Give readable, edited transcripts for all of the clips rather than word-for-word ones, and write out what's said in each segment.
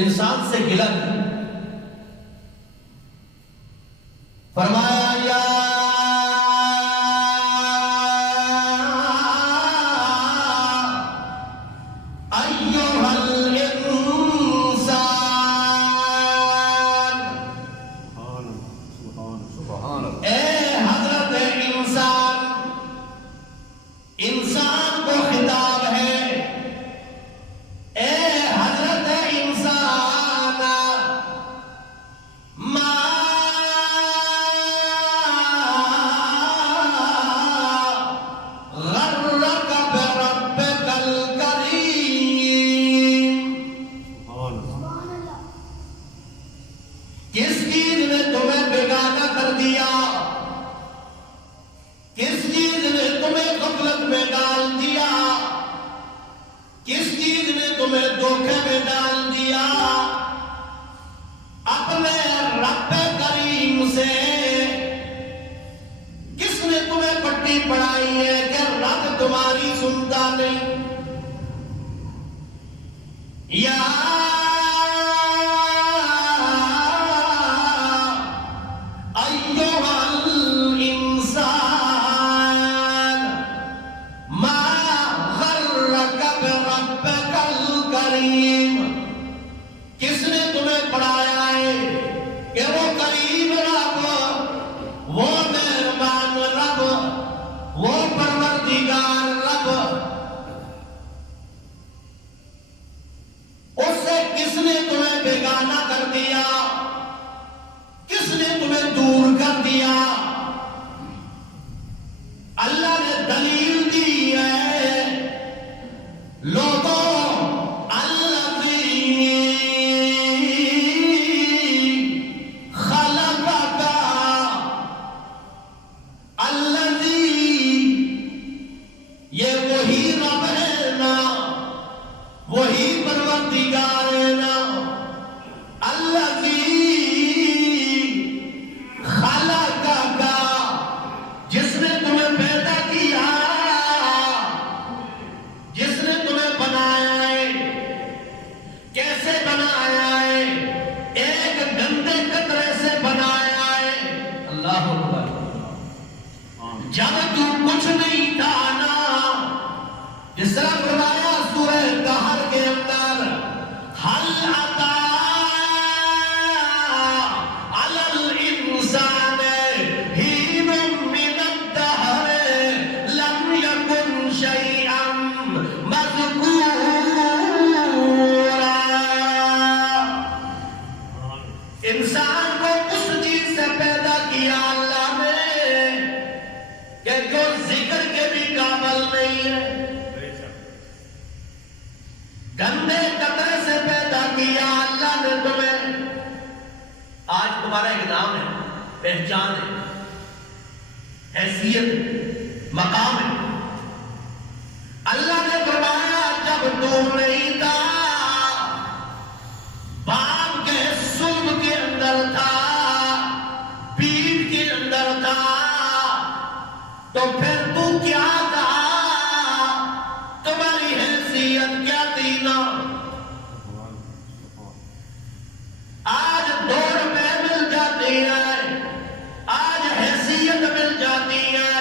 انسان سے گلا کیا، فرمایا یا ایھا الانسان، سبحان اللہ، اے حضرت انسان، انسان کو خطاب ہے، اے حضرت انسان، ما غرک بربک الکریم، کس چیز نے تمہیں بیگانہ کر دیا، کس چیز نے تمہیں غفلت میں ڈال دیا، کس چیز نے تمہیں دھوکے میں ڈال دیا، اپنے رب کریم سے کس نے تمہیں پٹی پڑھائی ہے کہ رب تمہاری سنتا نہیں؟ یا ایھا الانسان ما غرک بربک الکریم، کس نے تمہیں پڑھایا ہے کہ وہ کریم رب، وہ مہربان رب، وہ پروردگار رب، اس سے کس نے تمہیں بیگانہ کر دیا، کس نے تمہیں دور کر دیا؟ اللہ نے دلیل دی ہے، لوگوں الذی خلقک، الذی، یہ وہی رب ہے نا، وہی پروردگار ہے نا، الذی خلقک، جس نے تمہیں پیدا کیا، جس نے تمہیں بنایا ہے، کیسے بنایا ہے؟ ایک گندے قطرے سے بنایا ہے، اللہ اکبر، جب تو کچھ نہیں تھا نا، جس طرح فرمایا سورہ دہر کے اندر، حل اتی علی الانسان حین من الدہر لم یکن شیئا مذکورا، انسان کو اس چیز سے پیدا کیا اللہ نے کہ جو ذکر کے بھی قابل نہیں ہے، گندے قطرے سے پیدا کیا اللہ نے تمہیں، آج تمہارا ایک نام ہے، پہچان ہے، حیثیت ہے، مقام ہے، اللہ نے فرمایا جب تم نہیں تھا، باپ کے صلب کے اندر تھا، پیٹ کے اندر تھا، تو پھر تو کیا تھا، تمہاری حیثیت کیا تھی نا؟ آج 2 روپے مل جاتی ہے، آج حیثیت مل جاتی ہے،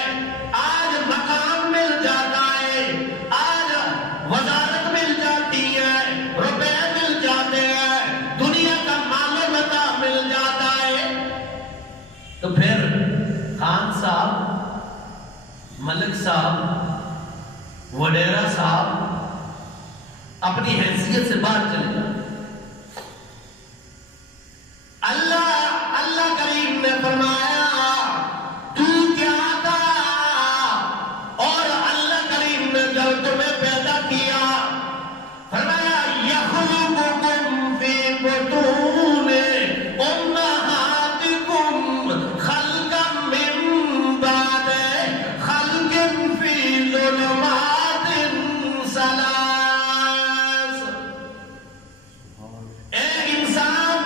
آج مقام مل جاتا ہے، آج وزارت مل جاتی ہے، روپے مل جاتے ہیں، دنیا کا مال و متاع مل جاتا ہے، تو پھر خان صاحب، ملک صاحب، وڈیرا صاحب اپنی حیثیت سے باہر چلے جائیں۔ اللہ کریم نے فرمایا تو کیا تھا، اور اللہ کریم نے جب تمہیں پیدا کیا فرمایا یخلقکم فی بطون امہاتکم خلقا من بعد خلق فی ظلمات ثلاث، اے انسان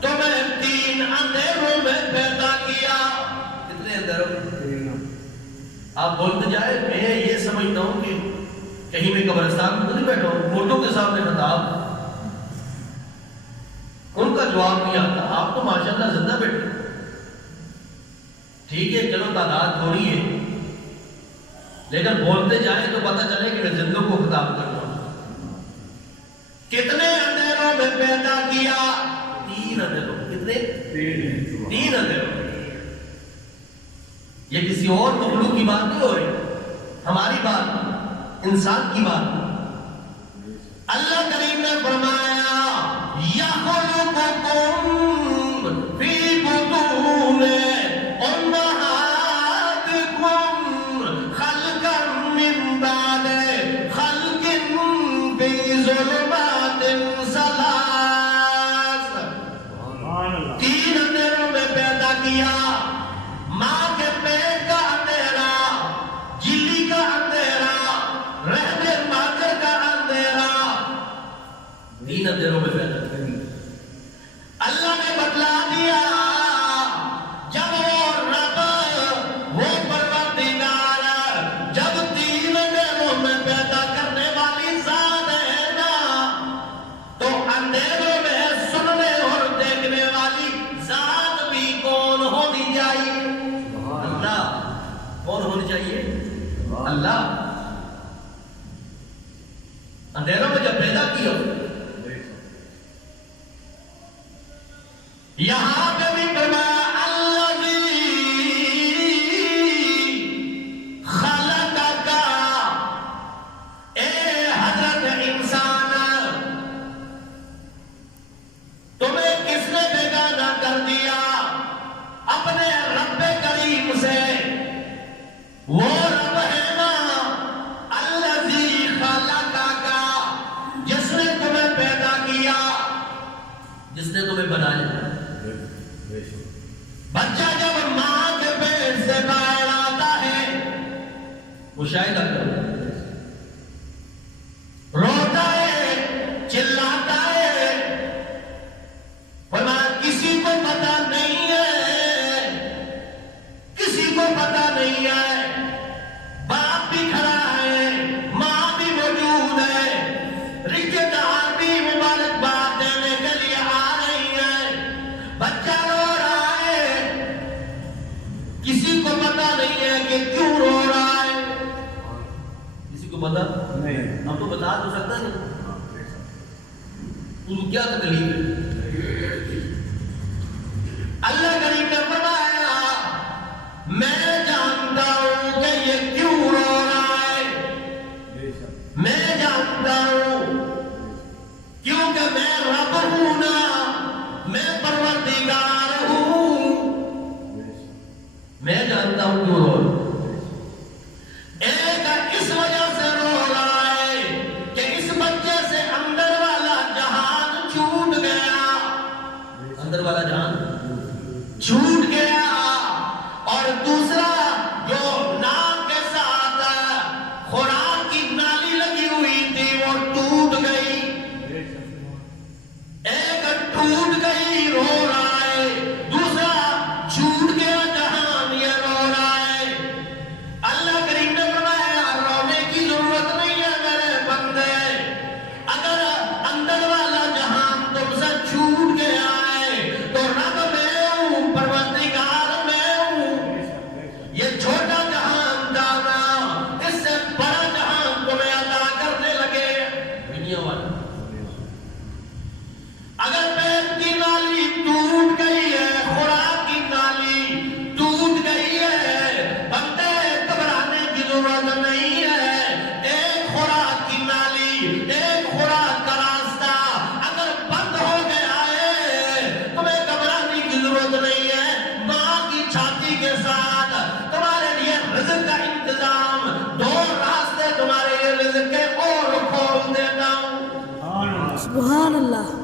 تمہیں 3 اندھیروں میں پیدا کیا، کتنے اندھیروں میں؟ آپ بولتے جائے، میں یہ سمجھتا ہوں کہ کہیں میں قبرستان میں تو نہیں بیٹھا ہوں، مردوں کے سامنے خطاب، کا جواب نہیں آتا. آپ تو ماشاءاللہ زندہ بیٹھے. ٹھیک ہے چلو تعداد تھوڑی ہے لیکن بولتے جائیں تو پتہ چلے کہ میں زندوں کو خطاب کر رہا ہوں. کتنے اندھیروں میں پیدا کیا؟ 3 اندھیروں. کتنے؟ 3 اندھیروں. یہ کسی اور مخلوق کی بات نہیں ہو رہی, ہماری بات, انسان کی بات. اللہ کریم نے فرمایا یخلقکم فی بطون امہاتکم خلقا من بعد خلق فی ظلمات ثلاث. 3 اندھیروں میں پیدا کیا. ماں کے پیٹ کا اندھیرا, جلی کا اندھیرا, رحم مادر کا اندھیرا, 3 اندھیروں میں پیدا کیا. اللہ نے بتلا دیا جب وہ رب, وہ پروردگار جب 3 اندھیروں میں پیدا کرنے والی ذات ہے نا, تو اندھیروں میں سننے اور دیکھنے والی ذات بھی کون ہونی چاہیے؟ اللہ. کون ہونی چاہیے؟ اللہ. اندھیروں میں جب پیدا کیا یہاں پہ بھی فرمایا الذی خلقک. اے حضرت انسان, تمہیں کس نے بیگانہ کر دیا اپنے رب کریم سے؟ وہ رب ہے نا الذی خلقک, جس نے تمہیں پیدا کیا, جس نے تمہیں بنایا. بچہ جب ماں کے پیٹ سے باہر آتا ہے, مشاہدہ کرو, روتا ہے, چلاتا ہے, فرمایا کسی کو پتا نہیں ہے, کسی کو پتا نہیں ہے. باپ بھی کھڑا ہے, ماں بھی موجود ہے, رشتے دار بھی مبارکباد دینے کے لیے آ رہی ہیں. بچہ رو رہا ہے, کسی کو پتا نہیں ہے کہ کیوں رو رہا ہے. کسی کو پتا نہیں. ہم تو بتا تو سکتا نہیں اس کو کیا تکلیف ہے. اللہ کریم نے فرمایا میں جانتا ہوں کہ یہ کیوں رو رہا ہے, میں جانتا ہوں کیونکہ میں رب ہوں نا, میں پروردگار ہوں, میں جانتا ہوں کیوں رو رہا ہے. ایک اس وجہ سے رو رہا ہے کہ اس بچے سے اندر والا جہان چھوٹ گیا, اندر والا جہان چھوٹ گیا. اور دوسرا جو ناک کے ساتھ خوراک کی نالی لگی ہوئی تھی وہ ٹوٹ گئی, ایک ٹوٹ گئی رو رہا ہے, دوسرا چھوٹ گیا جہان یہ رو رہا ہے. اللہ کریم نے فرمایا رونے کی ضرورت نہیں ہے میرے بندے, اگر اندر والا جہان تم سے چھوٹ گیا ہے تو رب میں ہوں, پروردگار میں ہوں. یہ چھوٹا جہان جانا, اس سے بڑا جہان تمہیں عطا کرنے لگے دنیا والا. اگر پیٹ کی نالی ٹوٹ گئی ہے, خوراک کی نالی ٹوٹ گئی ہے, بندے گھبرانے کی ضرورت نہیں ہے. ایک خوراک کی نالی, ایک خوراک کا راستہ اگر بند ہو گیا ہے, تمہیں گھبرانے کی ضرورت نہیں ہے. ماں کی چھاتی کے ساتھ تمہارے لیے رزق کا انتظام, 2 راستے تمہارے لیے رزق کے اور کھول دیتا ہوں. سبحان اللہ.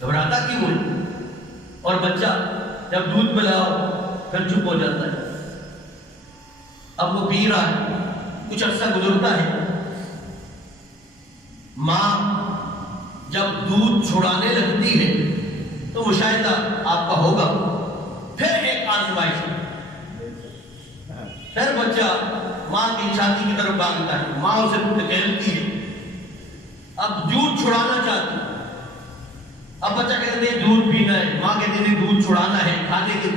گھبراتا کیوں ہے؟ اور بچہ جب دودھ پلاؤ پھر چپ ہو جاتا ہے. اب وہ پی رہا ہے, کچھ عرصہ گزرتا ہے, ماں جب دودھ چھڑانے لگتی ہے تو مشاہدہ آپ کا ہوگا, پھر ایک آزمائش, پھر بچہ ماں کی چھاتی کی طرف بھاگتا ہے, ماں اسے دھکیلتی ہے, اب دودھ چھڑانا چاہتی ہے, اب بچہ کہتے ہیں دودھ پینا ہے، ماں کہتے ہیں دودھ چھڑانا ہے، کھانے کے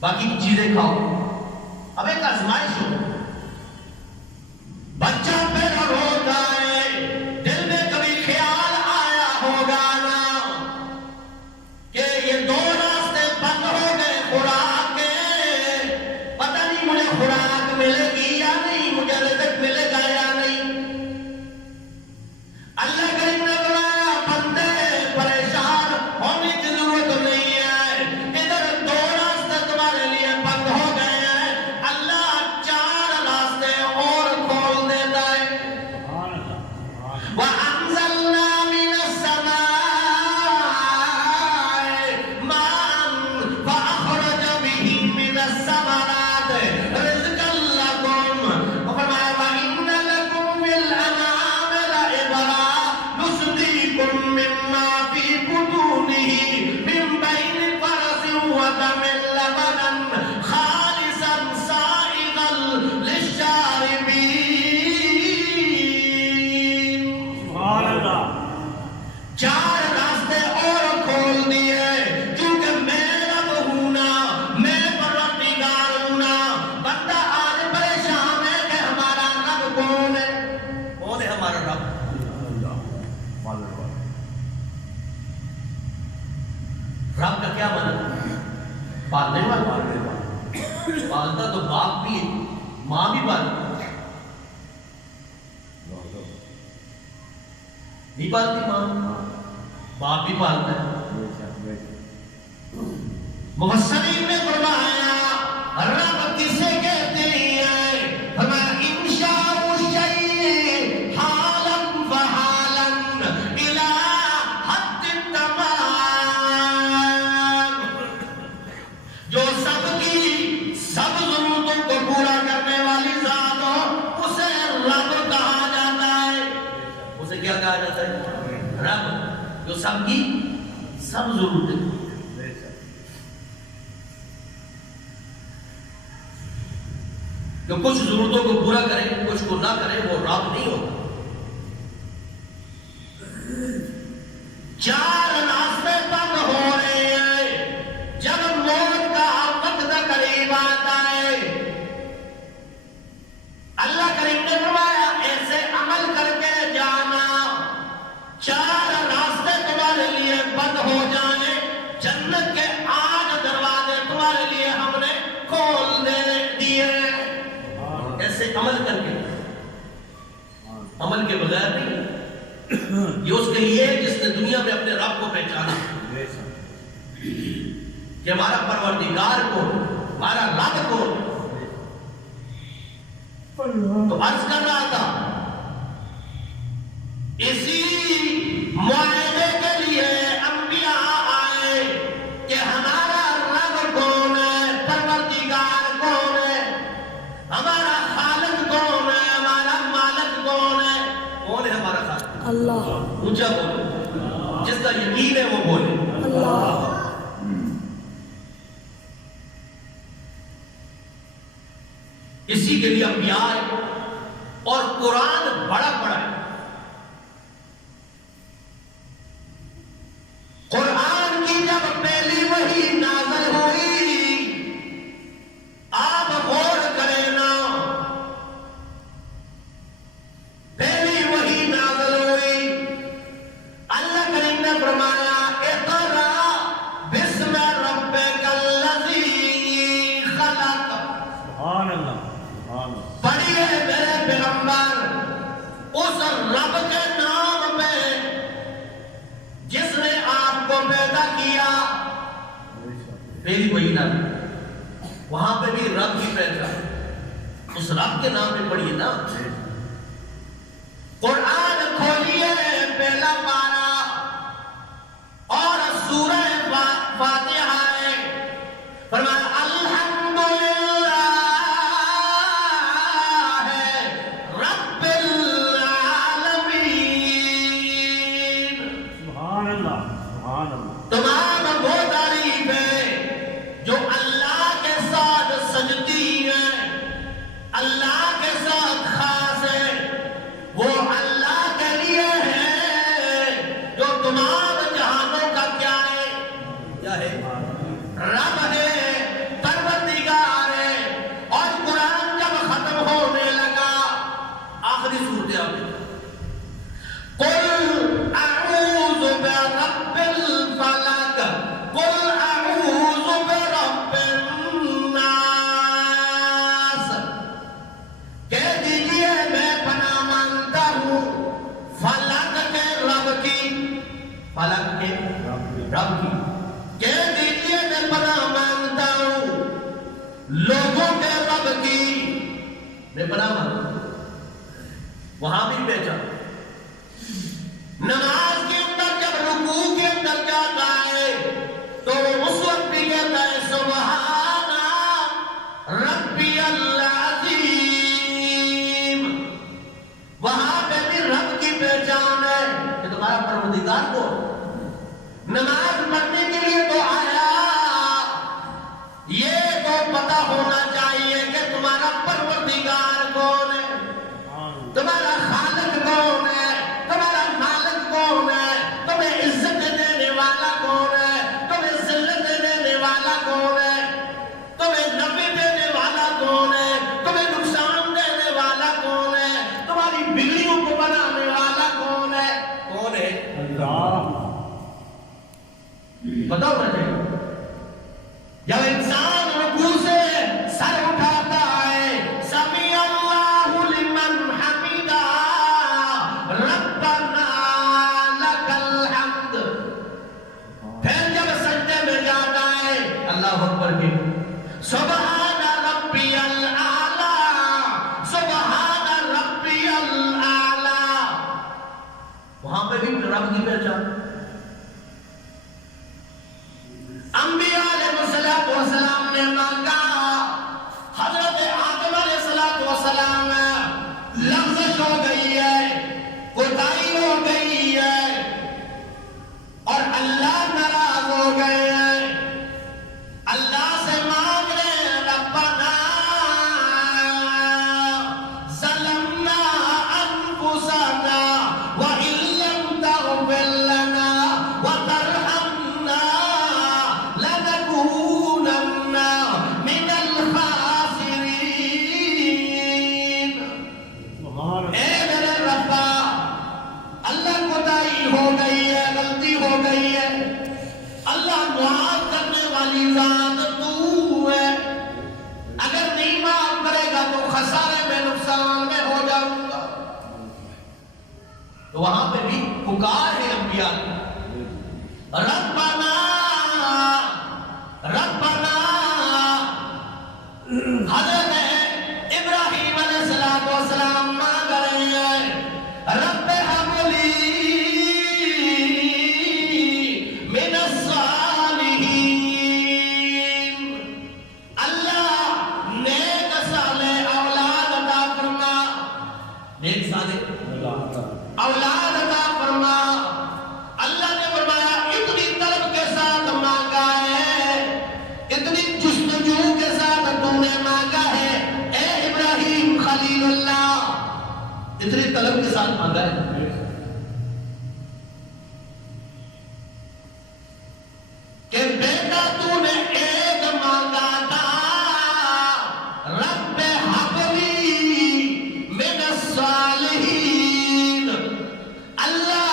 باقی کی چیزیں کھاؤ. اب ایک آزمائش ہو، بچہ پیدا ہوتا ہے، دل میں کبھی خیال آیا ہوگا نا کہ یہ دو راستے بند ہو گئے خوراک کے، پتہ نہیں مجھے خوراک ملے گی یا نہیں، مجھے رزق ملے گا یا نہیں. اللہ کریم نے بنایا بندے پریشان ہونے کی ضرورت نہیں ہے، ادھر دو راستے تمہارے لیے بند ہو گئے ہیں، اللہ 4 راستے اور کھول دیتا ہے. وَأَنزَلْنَا مِنَ السَّمَاءِ مَاءً فَأَخْرَجَ بِهِ مِنَ الثَّمَرَاتِ رِزْقًا لَكُمْ وَمَا وَإِنَّ لَكُمْ فِي الْأَنْعَامِ لَعِبْرَةً نُسْقِيكُم مِّمَّا فِي بُطُونِهِ مِن بَيْنِ فَرْثٍ وَدَمٍ لَبَنًا خَالِصًا سَائِغًا لِلشَّارِبِينَ. سبحان اللہ. 4 راستے اور کھول دیے، کیونکہ میں رب ہوں نا، میں پروردگار ہوں نا. بندہ آج پریشان ہے کہ ہمارا رب کون ہے؟ کون ہے ہمارا رب؟ رب کا کیا مطلب؟ پالنے والا. پالتا تو باپ بھی ہے، ماں بھی پالتی نہیں پالتی ماں، باپ بھی پالتا ہے. مفسرین نے فرمایا رب کسے کہتے ہیں؟ فرمایا انشاء الشیء حالا فحالا الى حد التمام، جو سب کی سب ضرورتوں کو پورا کرنے والی ذات ہو اسے رب کہا جاتا ہے. اسے کیا کہا جاتا ہے؟ رب. جو سب کی سب ضرورتیں، جو کچھ ضرورتوں کو پورا کرے کچھ کو نہ کرے، وہ رب نہیں ہوتا. 4 راستے بند ہو رہے ہیں. جب موت کا وقت قریب آتا ہے، اللہ کریم نے فرمایا ایسے عمل کر کے جانا 4 راستے تمہارے لیے بند ہو جائیں، جنت کے 8 دروازے تمہارے لیے ہم نے کھول دیے. ایسے عمل کر کے، عمل کے بغیر نہیں. یہ اس کے لیے جس نے دنیا میں اپنے رب کو پہچانا کہ ہمارا پروردگار کون، ہمارا رب کون. تو عرض کر رہا تھا اسی معاہدے کے لیے انبیاء آئے کہ ہمارا رب کون ہے، پروردگار کون ہے، ہمارا خالق کون ہے، ہمارا مالک کون ہے. کون ہے ہمارا خالق؟ اللہ. اونچا بولو، جس کا یقین ہے وہ بولے. اللہ. اسی کے لیے انبیاء آئے اور قرآن بڑا بڑا ہے. قرآن کی جب پہلی وحی نازل ہوئی، آپ غور کریں نا، پہلی وحی نازل ہوئی، اللہ کریم نے فرمایا اقرا بسم ربک الذی خلق. سبحان اللہ. سبحان اللہ. پڑھیے میرے پیغمبر اس رب کے نام میں جس نے آپ کو پیدا کیا. پہلی وحی نازل، وہاں پہ بھی رب کی پہچان، اس رب کے نام پہ پڑھیے نا. قرآن کھولیے پہلا پارہ اور سورہ فاتحہ ہے. فرمایا الحمدللہ رب العالمین. سبحان اللہ. سبحان اللہ. تمام وہ تعریفیں جو اللہ کے ساتھ سجتی ہیں، اللہ کے ساتھ خاص رب کی کہہ دیجئے میں پناہ مانگتا ہوں لوگوں کے رب کی، میں پناہ مانگتا ہوں۔ وہاں بھی بیچا نماز کے اندر جب رکوع کے اندر جاتا ہے تو وہ اس وقت بھی کہتا ہے سبحان ربی العظیم۔ وہاں پہ بھی رب کی پہچان ہے کہ تمہارا پروردگار کو نماز پڑھنے کے لیے تو آیا، یہ تو پتہ ہونا چاہیے کہ تمہارا پروردگار کون ہے، تمہارا خالق کون ہے، تمہارا مالک کون ہے، تمہیں عزت دینے والا کون ہے، تمہیں ذلت دینے والا کون ہے، تمہیں نفع دینے والا کون ہے، تمہیں نقصان دینے والا کون ہے، تمہاری بگڑیوں کو بنانے والا کون ہے؟ کون ہے؟ اللہ۔ بتاؤ نا جی، جب انسان رکوع سے سر اٹھاتا ہے سمیع اللہ لمن حمیدہ ربنا لک الحمد، پھر جب سجدے میں جاتا ہے اللہ اکبر کے سبحان ربی العالی، سبحان ربی العالی، وہاں پہ بھی رب کی پہچان۔ انبیاء علیہ السلام نے مانگا، حضرت آدم علیہ السلام لغزش ہو گئی ہے، کوتاہی ہو گئی ہے اور اللہ ناراض ہو گئے ہیں، اللہ سے مانگ رہے ہیں ربنا ظلمنا انفسنا وان لم تغفر لنا وترحمنا لنكونن من الخاسرین۔ اے میرے ربا، اللہ کوتاہی ہو گئی ہے، غلطی ہو گئی ہے، اللہ معاف کرنے والی ذات تو ہے، اگر نہیں معاف کرے گا تو خسارے میں نقصان میں ہو جاؤں گا۔ تو وہاں پہ بھی پکار ہے انبیاء کی، ربنا ربنا، حضرت ابراہیم علیہ السلام مانگ رہے ہیں رب هب لي من الصالحین، اللہ نیک صالح اولاد عطا فرما، نیک صالح اولاد عطا فرما۔ اللہ نے فرمایا اتنی طلب کے ساتھ مانگا ہے، اتنی جستجو کے ساتھ تم نے مانگا ہے اے ابراہیم خلیل اللہ، اتنی طلب کے ساتھ مانگا ہے کہ بیٹا تو نے ایک مانگا تھا رب هب لي من الصالحین، اللہ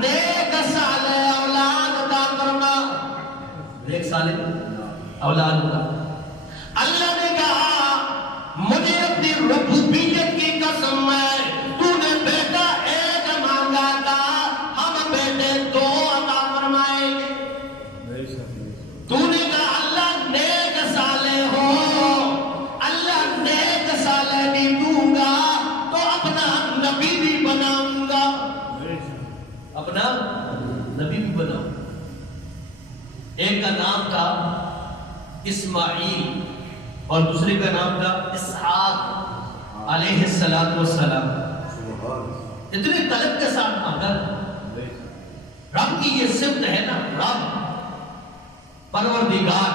نیک صالح اولاد عطا فرما، نیک صالح اولاد عطا۔ اللہ نے کہا مجھے اپنی ربوبیت کی قسم ہے، تو نے بیٹا ایک مانگا تھا، ہم بیٹے دو عطا فرمائیں گے۔ تو نے کہا اللہ نیک صالح ہو، اللہ نیک صالح بھی دوں گا تو اپنا نبی بھی بناؤں گا، اپنا نبی بھی بناؤں گا۔ ایک کا نام تھا اسماعیل اور دوسرے کا نام تھا اسحاق علیہ السلام۔ اتنی طلب کے ساتھ مانگا، رب کی یہ صفت ہے نا، رب پروردگار،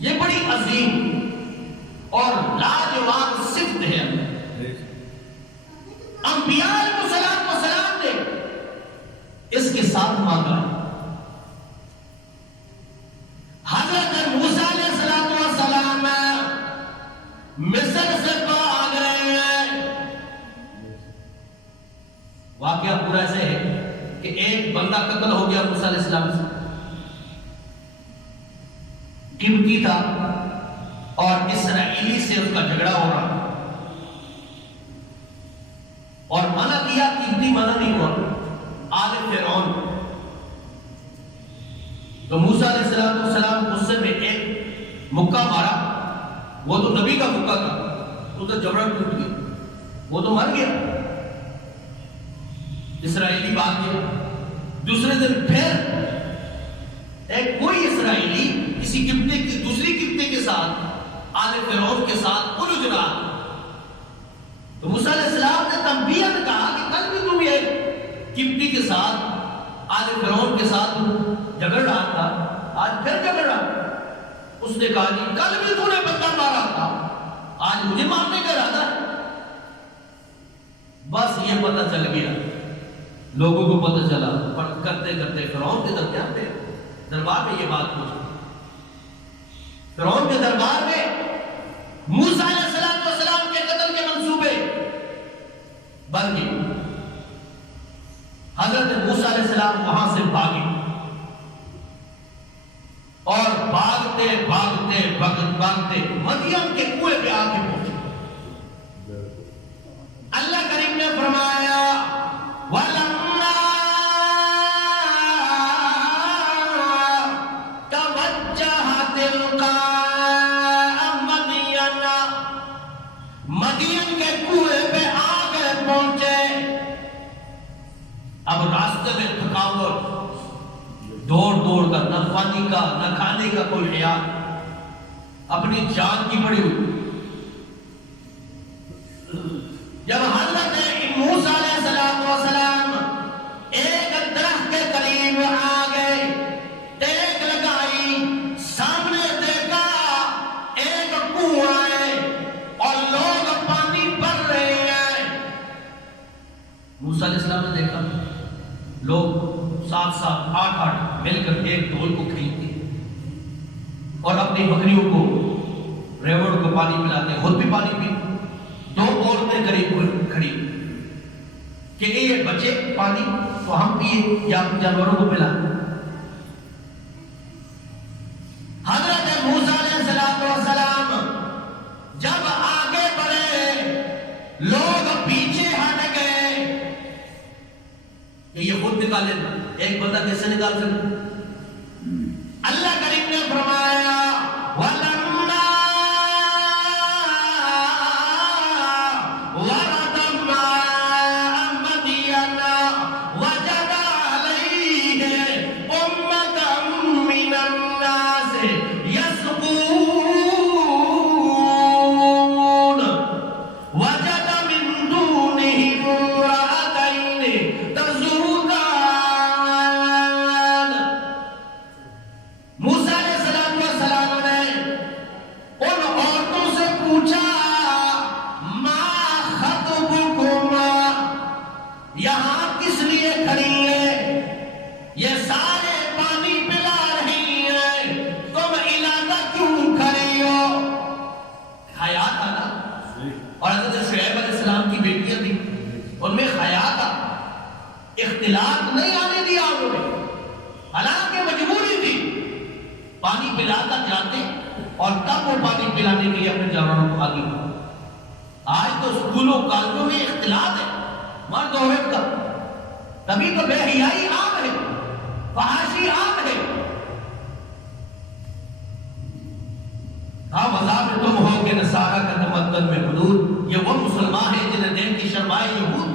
یہ بڑی عظیم اور لاجواب صفت ہے۔ انبیاء علیہ السلام نے اس کے ساتھ مانگا۔ حضرت موسیٰ علیہ السلام مصر سے تو آ گئے ہیں، واقعہ پورا ایسے ہے کہ ایک بندہ قتل ہو گیا موسیٰ علیہ السلام سے، قبطی تھا اور اسرائیلی سے اس کا جھگڑا ہو رہا اور منع کیا، قبطی منع نہیں ہوا، آل فرعون تو موسیٰ علیہ السلام غصے میں ایک مکہ مارا، وہ تو نبی کا مکہ تھا، تو جبڑا ٹوٹ گیا، وہ تو مر گیا، اسرائیلی بات گیا۔ دوسرے دن پھر ایک کوئی اسرائیلی کسی قبطے کی دوسری قبطے کے ساتھ آل فرعون کے ساتھ الجھ رہا، تو موسیٰ علیہ السلام نے تنبیہ میں کہا کہ کل بھی تم یہ قبطی کے ساتھ آل فرعون کے ساتھ جھگڑ رہا تھا، آج پھر جھگڑ رہا۔ اس نے کہا کہ کل بھی تو نے بندہ مارا تھا، آج مجھے مارنے کا ارادہ ہے۔ بس یہ پتہ چل گیا، لوگوں کو پتہ چلا، پر کرتے کرتے فرعون کے دربار میں یہ بات پہنچی۔ فرعون کے دربار میں موسیٰ علیہ السلام کے قتل کے منصوبے بن گئے۔ حضرت موسیٰ علیہ السلام وہاں سے بھاگے اور بھاگتے مدین کے کنویں پہ آ کے پہنچے۔ اللہ کریم نے فرمایا وَلَمَّا تَوَجَّهَ تِلْقَاءَ مَدْيَنَ، مدین کے کنویں پہ آ کے پہنچے۔ اب راستے میں تھکاوٹ، دوڑ کر، نہ پانی کا نہ کھانے کا کوئی خیال، اپنی جان کی پڑی ہوئی۔ جب حضرت موسیٰ علیہ السلام ایک درخت کے قریب آ گئے، ٹیک لگائی، سامنے دیکھا ایک کنواں ہے اور لوگ پانی بھر رہے ہیں۔ موسیٰ علیہ السلام نے دیکھا لوگ 7 8 مل کر ایک ڈھول کو کھینچتے اور اپنی بکریوں کو، ریوڑ کو پانی پلاتے، خود بھی پانی پی۔ 2 عورتیں قریب کھڑی کہ یہ بچے پانی تو ہم پیے یا جانوروں کو پلائیں۔ حضرت موسیٰ علیہ السلام جب آگے بڑھے، لوگ پیچھے ہٹ گئے کہ یہ خود نکالے، ایک بندہ کیسے نکال سکتا؟ اللہ کریم نے فرمایا وَلَمَّا وَرَدَ مَاءَ مَدْيَنَ وَجَدَ عَلَيْهِ أُمَّةً مِّنَ النَّاسِ يَسْقُونَ وَجَدَ مِن دُونِهِمْ امْرَأَتَيْنِ تَذُودَانِ۔ موسیٰ علیہ السلام نے ان عورتوں سے پوچھا ما خطبکما، یہاں کس لیے کھڑی ہے؟ یہ سارے پانی پلا رہی ہیں، تم علیحدہ کیوں کھڑی ہو؟ حیا تھا نا، اور حضرت شعیب علیہ السلام کی بیٹیاں تھیں، ان میں حیا تھا، اختلاط نہیں آنے دیا انہوں نے، حالانکہ مجبوری تھی، پانی پلاتا جاتے اور تب وہ پانی پلانے کے لیے اپنے جوانوں کو آگے بڑھا۔ آج تو اسکولوں کالجوں میں اختلاط ہے مرد و عورت کا، تبھی تو بے حیائی عام ہے، فحاشی عام ہے۔ ہاں مذہب تم ہو کہ نصارہ کا تمدن میں حدود، یہ وہ مسلمان ہیں جنہیں دین کی شرمائے یہود۔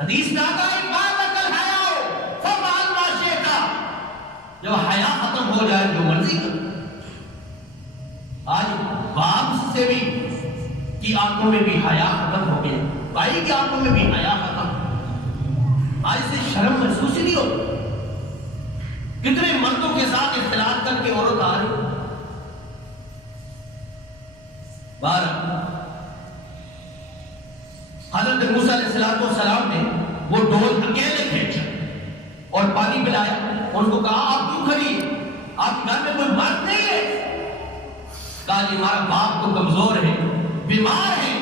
حدیث میں آتا ہے جو حیا ختم ہو جائے جو مرضی کر۔ آج باپ سے بھی کی آنکھوں میں بھی حیا ختم ہو گیا، بھائی کی آنکھوں میں بھی حیا ختم، آج سے شرم محسوس ہی نہیں ہوتی۔ کتنے مردوں کے ساتھ اختلاط کر کے عورت آ رہی۔ 12 حضرت موسیٰ علیہ السلام نے وہ ڈول اکیلے کھینچا اور پانی پلایا، ان کو کہا آپ کیوں کھڑی، آپ گھر میں کوئی مرد نہیں ہے؟ کہا جی ہمارا باپ تو کمزور ہے، بیمار ہے،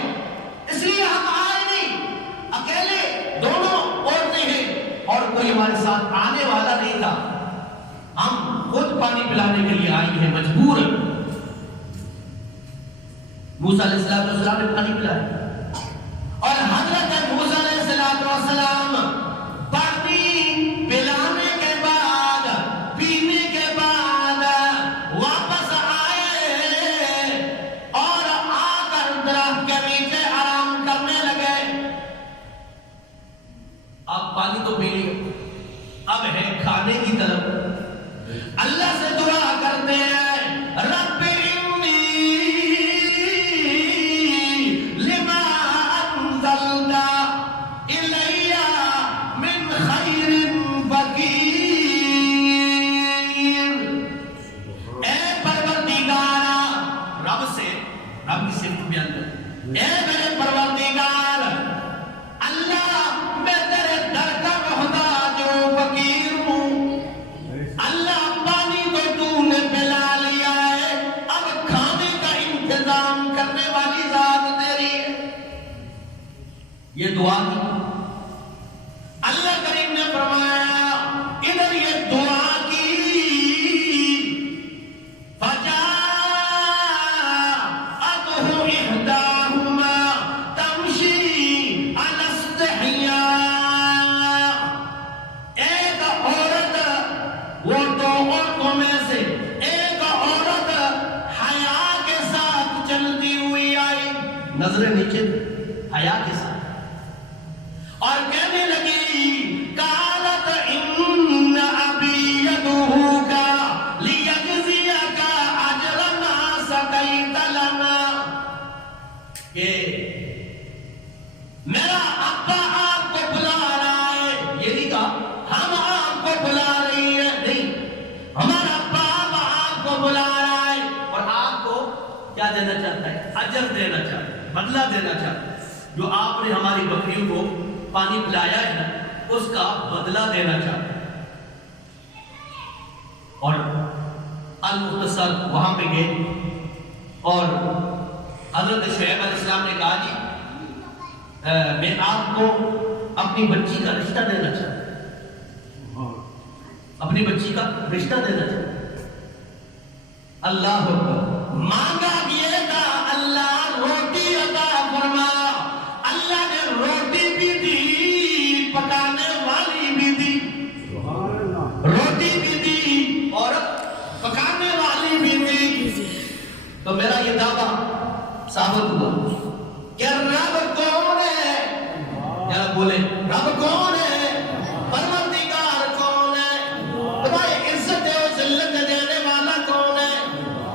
اس لیے ہم آئے نہیں، اکیلے دونوں عورتیں ہیں اور کوئی ہمارے ساتھ آنے والا نہیں تھا، ہم خود پانی پلانے کے لیے آئی ہیں، مجبور ہیں۔ موسیٰ علیہ السلام نے پانی پلایا اور حضرت موسیٰ علیہ السلام پانی پلانے کے بعد پینے کے یہ دعا کی اللہ کریم نے فرمایا ادھر یہ دعا کی فجاءته احداهما تمشي على استحياء، ایک عورت وہ دو عورتوں میں سے ایک عورت حیا کے ساتھ چلتی ہوئی آئی، نظریں نیچے حیا کے ساتھ، اور کہنے لگی قالت ان ابی یدعوک لیجزیک اجر ما سقیت لنا، کہ میرا ابا آپ کو بلا رہا ہے، یہ نہیں کہا ہم آپ کو بلا رہی ہے، نہیں، ہمارا باپ آپ کو بلا رہا ہے اور آپ کو کیا دینا چاہتا ہے؟ اجر دینا چاہتا ہے، بدلہ دینا چاہتا ہے، جو آپ نے ہماری بکریوں کو پانی پلایا ہے نا اس کا بدلہ دینا چاہتا ہے۔ اور المختصر وہاں پہ گئے اور حضرت شعیب علیہ السلام نے کہا جی میں آپ کو اپنی بچی کا رشتہ دینا چاہتا ہوں، اپنی بچی کا رشتہ دینا چاہتا ہوں۔ اللہ اکبر، مانگا یہ تھا اللہ روٹی عطا فرما، اللہ نے روٹی بھی دی، پکانے والی بھی دی، روٹی بھی دی اور پکانے والی بھی دی۔ تو میرا یہ دعویٰ ثابت ہوا کہ رب کون ہے؟ ذرا بولے رب کون ہے؟ پروردگار کون ہے؟ تمہاری عزت و ذلت دینے والا کون ہے؟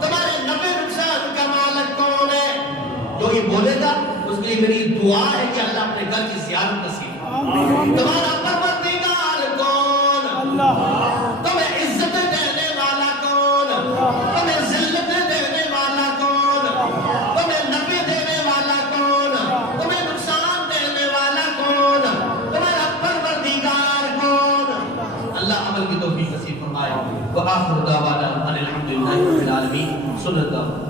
تمہارے نفع نقصان کا مالک کون ہے؟ جو یہ بولے گا اس کے لیے میری دعا ہے کہ اللہ اپنے گھر کی زیارت نصیب فرمائے۔ تمہارا پروردگار کون؟ تمہیں عزت دینے والا کون؟ تمہیں ذلت دینے والا کون؟ تمہیں نفع دینے والا کون؟ تمہیں نقصان دینے والا کون؟ تمہارا پروردگار کون؟ اللہ عمل کی توفیق نصیب فرمائے۔ وآخر دعوانا ان الحمدللہ رب العالمین، صلی اللہ